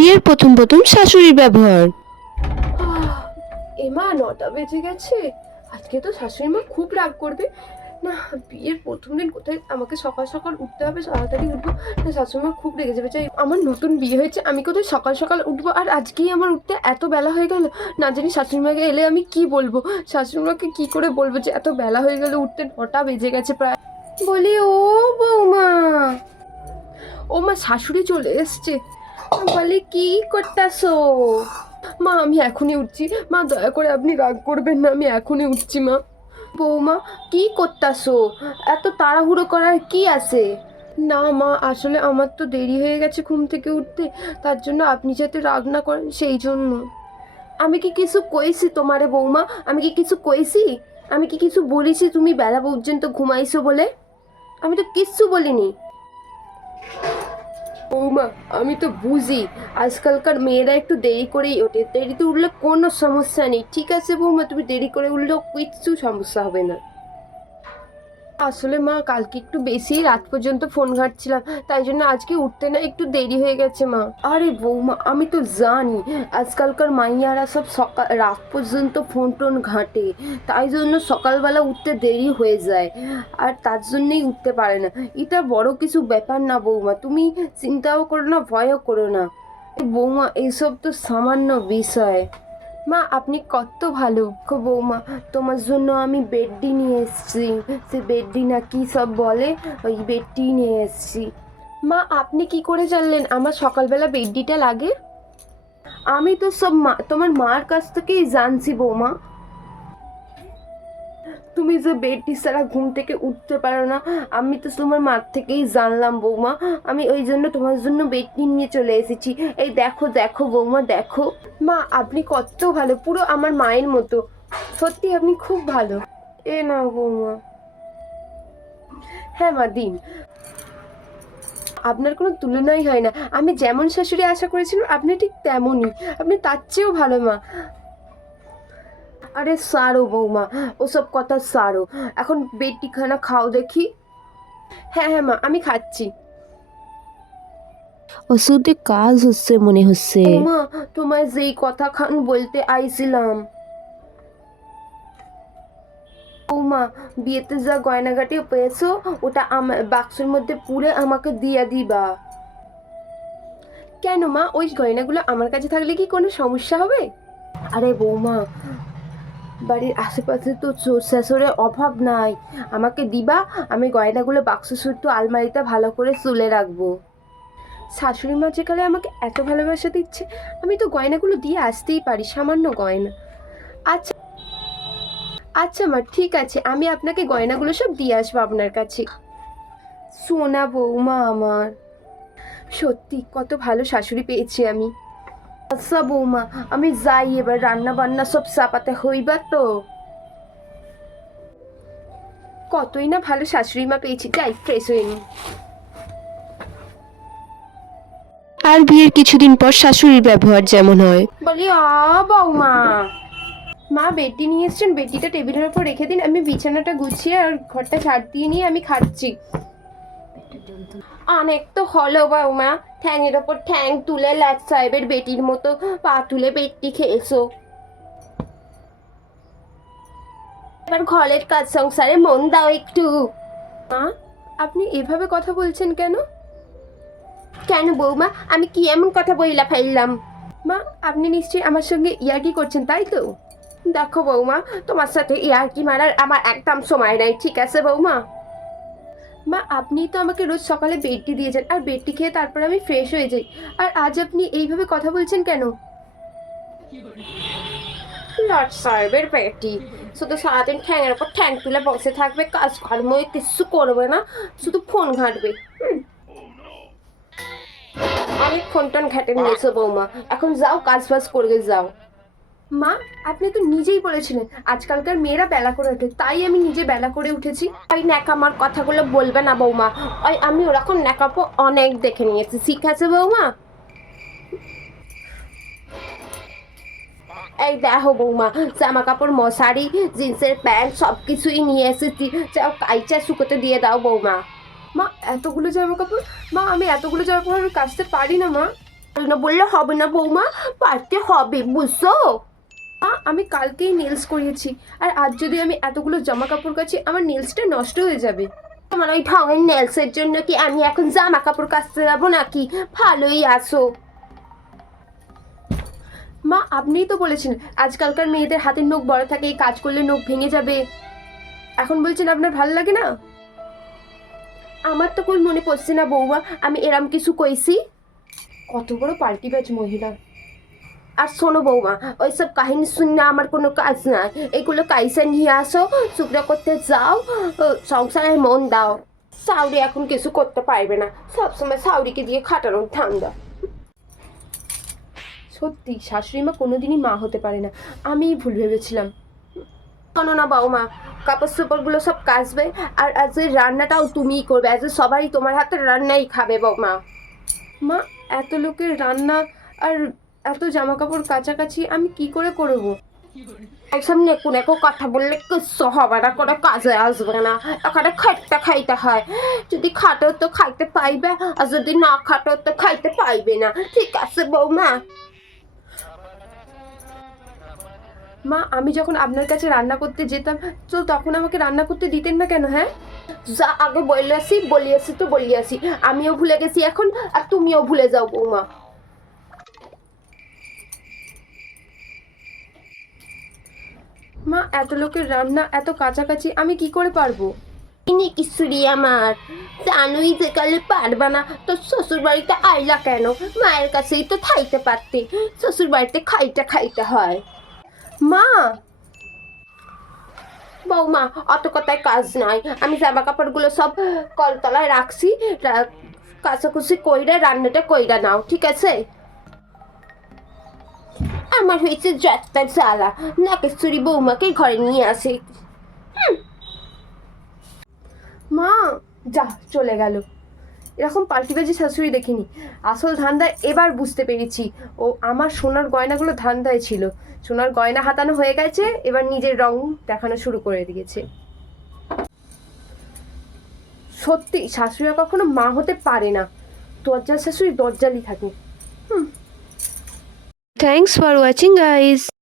বিয়ের প্রথম প্রথম শাশুড়ির ব্যবহার। এমা 9টা বেজে গেছে। আজকে তো শাশুড়ি মা খুব রাগ করবে। না, বিয়ের প্রথম দিন কোথায় আমাকে সকাল সকাল উঠতে হবে, তাড়াতাড়ি উঠবো, না শাশুড়ি মা খুব রেগে যাবে। চাই আমার নতুন বিয়ে হয়েছে, আমি কোথায় সকাল সকাল উঠবো, আর আজকেই আমার উঠতে এত বেলা হয়ে গেল। না জানি শাশুড়ি মাকে এলে আমি কি বলবো, শাশুড়ি মাকে কি করে বলবো যে এত বেলা হয়ে গেল, উঠতে 9টা বেজে গেছে প্রায়। বলি, ও বৌমা, ও মা শাশুড়ি চলে এসছে। বলি, কি করতেছো? মা আমি এখনই উঠছি, মা দয়া করে আপনি রাগ করবেন না, আমি এখনই উঠছি মা। বৌমা, কি করতেছো? এত তাড়াহুড়ো করার কি আছে? না মা, আসলে আমার তো দেরি হয়ে গেছে ঘুম থেকে উঠতে, তার জন্য আপনি যাতে রাগ না করেন সেই জন্য। আমি কি কিছু কইছি তোমারে বৌমা? আমি কি কিছু কইছি? আমি কি কিছু বলেছি তুমি বেলা পর্যন্ত ঘুমাইছো বলে? আমি তো কিচ্ছু বলিনি। বৌমা, আমি তো বুঝি আজকালকার মেয়েরা একটু দেরি করেই ওঠে, দেরিতে উঠলে কোনো সমস্যা নেই। ঠিক আছে বৌমা, তুমি দেরি করে উঠলেও কিচ্ছু সমস্যা হবে না। আসলে মা কালকে একটু বেশি রাত পর্যন্ত ফোন ঘাঁটছিলাম, তাই জন্য আজকে উঠতে না একটু দেরি হয়ে গেছে মা। আরে বৌমা, আমি তো জানি আজকালকার মাইয়ারা সব সকাল রাত পর্যন্ত ফোন টোন ঘাঁটে, তাই জন্য সকালবেলা উঠতে দেরি হয়ে যায়, আর তার জন্যই উঠতে পারে না। এটা বড় কিছু ব্যাপার না বৌমা, তুমি চিন্তাও করো না, ভয়ও করো না। বৌমা, এসব তো সামান্য বিষয়। মা আপনি কত ভালো গো বৌমা, তোমার জন্য আমি বেডটি নিয়ে এসেছি। সে বেডটি না কি সব বলে, ওই বেডটি নিয়ে এসেছি। মা আপনি কি করে জানলেন আমার সকালবেলা বেডটিটা লাগে? আমি তো সব তোমার মার কাছ থেকেই জানছি বৌমা। তুমি যে বেডটি ছাড়া ঘুম থেকে উঠতে পারো না, আমি তো তোমার মার থেকেই জানলাম বৌমা। আমি ওই জন্য তোমার জন্য বেডটি নিয়ে চলে এসেছি। এই দেখো দেখো বৌমা, দেখো। মা আপনি কত ভালো, পুরো আমার মায়ের মতো। সত্যি আপনি খুব ভালো। এ না বৌমা। হ্যাঁ মা, দিন। আপনার কোনো তুলনাই হয় না। আমি যেমন শাশুড়ি আশা করেছিলাম আপনি ঠিক তেমনই, আপনি তার চেয়েও ভালো মা। আরে সারো বৌমা, ওসব কথা সারো, এখন বেডটি খানা খাও দেখি। হ্যাঁ হ্যাঁ মা, আমি খাচ্ছি। ওষুধে কাজ হচ্ছে মনে হচ্ছে। মা, তোমায় যেই কথা খান বলতে আইছিলাম। বৌমা, বিয়েতে যা গয়নাগাটি পেয়েছো ওটা আমার বাক্সের মধ্যে পুরে আমাকে দিয়ে দিবা। কেন মা, ওই গয়নাগুলো আমার কাছে থাকলে কি কোনো সমস্যা হবে? আরে বৌমা, বাড়ির আশেপাশে তো চোর শাশুড়ের অভাব নাই, আমাকে দিবা, আমি গয়নাগুলো বাক্স সুদ্ধ আলমারিতে ভালো করে তুলে রাখবো। শাশুড়ি মা যেখানে আমাকে এত ভালোবাসা দিচ্ছে, আমি তো গয়নাগুলো দিয়ে আসতেই পারি, সামান্য গয়না। আচ্ছা আচ্ছা মা, ঠিক আছে, আমি আপনাকে গয়নাগুলো সব দিয়ে আসবো আপনার কাছে। সোনা বৌমা আমার, সত্যি কত ভালো শাশুড়ি পেয়েছি আমি। আচ্ছা বৌমা, আমি যাই এবার, রান্না বান্না সব চাপাতে হইবা তো। কতই না ভালো শাশুড়ি মা পেয়েছি, যাই ফ্রেশ হয়ে নি। আর বিয়ের কিছুদিন পর শাশুড়ির ব্যবহার যেমন হয়। বলি, বৌমা, মা বেডটি নিয়ে এসছেন, বেডটিটা টেবিলের উপর রেখে দিন, আমি বিছানাটা গুছিয়ে আর ঘরটা ঝাড় দিয়ে নিয়ে আমি খাচ্ছি। অনেক তো হলো বৌমা, ঠ্যাংয়ের ওপর ঠ্যাং তুলে লাট সাহেবের বেটির মতো পা তুলে বেডটি খেয়েছো। এবার ঘরের কাজ সংসারে মন দাও একটু। মা আপনি এভাবে কথা বলছেন কেন? কেন বৌমা, আমি কি এমন কথা বইলা ফেললাম? মা আপনি নিশ্চয়ই আমার সঙ্গে ইয়ার্কি করছেন, তাই তো? দেখো বৌমা, তোমার সাথে ইয়ার্কি মারার আমার একদম সময় নাই, ঠিক আছে বৌমা? মা আপনি তো আমাকে রোজ সকালে বেডটি দিয়ে যান, আর বেডটি খেয়ে তারপর আমি ফ্রেশ হয়ে যাই, আর আজ আপনি এইভাবে কথা বলছেন কেন? লর্ড সাহেবের বেটি শুধু সারাদিন ঠ্যাংয়ের ওপর ঠ্যাং তুলে বসে থাকবে, কাজকর্ম কিছু করবে না, শুধু ফোন ঘাঁটবে। অনেক ফোন টোন ঘাটে নিয়েছো বৌমা, এখন যাও কাজ বাজ করে যাও। মা আপনি তো নিজেই বলেছিলেন আজকালকার মেয়েরা বেলা করে ওঠে, তাই আমি নিজে বেলা করে উঠেছি। ওই ন্যাকামার কথাগুলো বলবে না বৌমা, ওই আমি ওরকম ন্যাকাপো অনেক দেখে নিয়েছি, ঠিক আছে বৌমা? এই দেখো বৌমা, জামা কাপড়, মশারি, জিন্সের প্যান্ট সব কিছুই নিয়ে এসেছি, যাও কাইচা শুকোতে দিয়ে দাও বৌমা। মা এতগুলো জামা কাপড়, মা আমি এতগুলো জামা কাপড় কাচতে পারি না মা। না বললে হবে না বৌমা, পারতে হবে বুঝছো। আমি কালকেই নেলস করিয়েছি, আর আজ যদি আমি এতগুলো জামা কাপড় কাছি আমার নেলসটা নষ্ট হয়ে যাবে। তোমার ওই ঢঙের নেলসের জন্য কি আমি এখন জামা কাপড় কাচতে যাবো নাকি? ভালোই আসো। মা আপনিই তো বলেছেন আজকালকার মেয়েদের হাতের নখ বড় থাকে, এই কাজ করলে নখ ভেঙে যাবে। এখন বলছেন আপনার ভালো লাগে না? আমার তো কোন মনে পড়ছে না বৌমা আমি এরম কিছু কইছি। কত বড় পাল্টিবাজ মহিলা। আর শোনো বৌমা, ওইসব কাহিনী শুনে আমার কোনো কাজ নাই। এগুলো কাইসা নিয়ে আসো, শুকনো করতে যাও, সংসারে মন দাও। সাউরি এখন কিছু করতে পারবে না, সবসময় সাউরিকে দিয়ে খাটানোর ধান্দা। সত্যি শাশুড়ি মা কোনোদিনই মা হতে পারে না, আমিই ভুল ভেবেছিলাম। শোনো না বৌমা, কাপড় চোপড়গুলো সব কাচবে, আর আজ রান্নাটাও তুমিই করবে। আজ সবাই তোমার হাতের রান্নাই খাবে বৌমা। মা এত লোকের রান্না আর এত জামা কাপড় কাছাকাছি আমি কি করে করবো? এইসব নেকু নেকু কথা বললে কিচ্ছু হবে না, কোনো কাজে আসবে না। এখানে খাটতে খাইতে হয়, যদি খাটো তো খাইতে পাইবে, আর যদি না খাটো তো খাইতে পাইবে না। ঠিক আছে বৌমা। মা আমি যখন আপনার কাছে রান্না করতে যেতাম তো তখন আমাকে রান্না করতে দিতেন না কেন? হ্যাঁ, যা আগে বলিয়াছি তো বলিয়াছি, আমিও ভুলে গেছি এখন, আর তুমিও ভুলে যাও বৌমা। মা এত লোকের রান্না এত কাছাকাছি আমি কি করে পারবো? ইনি কিশোরী আমার, জানোই যে কালে পারবা না তো শ্বশুর বাড়িতে আইলা কেন? মায়ের কাছেই তো থাইতে পারতে, শ্বশুর বাড়িতে খাইতে হয়। মা বৌমা অত কথায় কাজ নাই, আমি জামা কাপড়গুলো সব কলতলায় রাখছি, কাচাকুচি কইরা রান্নাটা কইরা নাও, ঠিক আছে? আমার হয়েছে যাত্রার জ্বালা, নাকেশ্বরী বৌমাকে ঘরে নিয়ে আসে। মা যা চলে গেল। এরকম পাল্টিবাজি শাশুড়ি দেখিনি। আসল ধান্দা এবার বুঝতে পেরেছি, ও আমার সোনার গয়নাগুলো ধান্দায় ছিল। সোনার গয়না হাতানো হয়ে গেছে, এবার নিজের রং দেখানো শুরু করে দিয়েছে। সত্যি শাশুড়িরা কখনো মা হতে পারে না, দরজাল শাশুড়ি দরজালই থাকে। Thanks for watching, guys.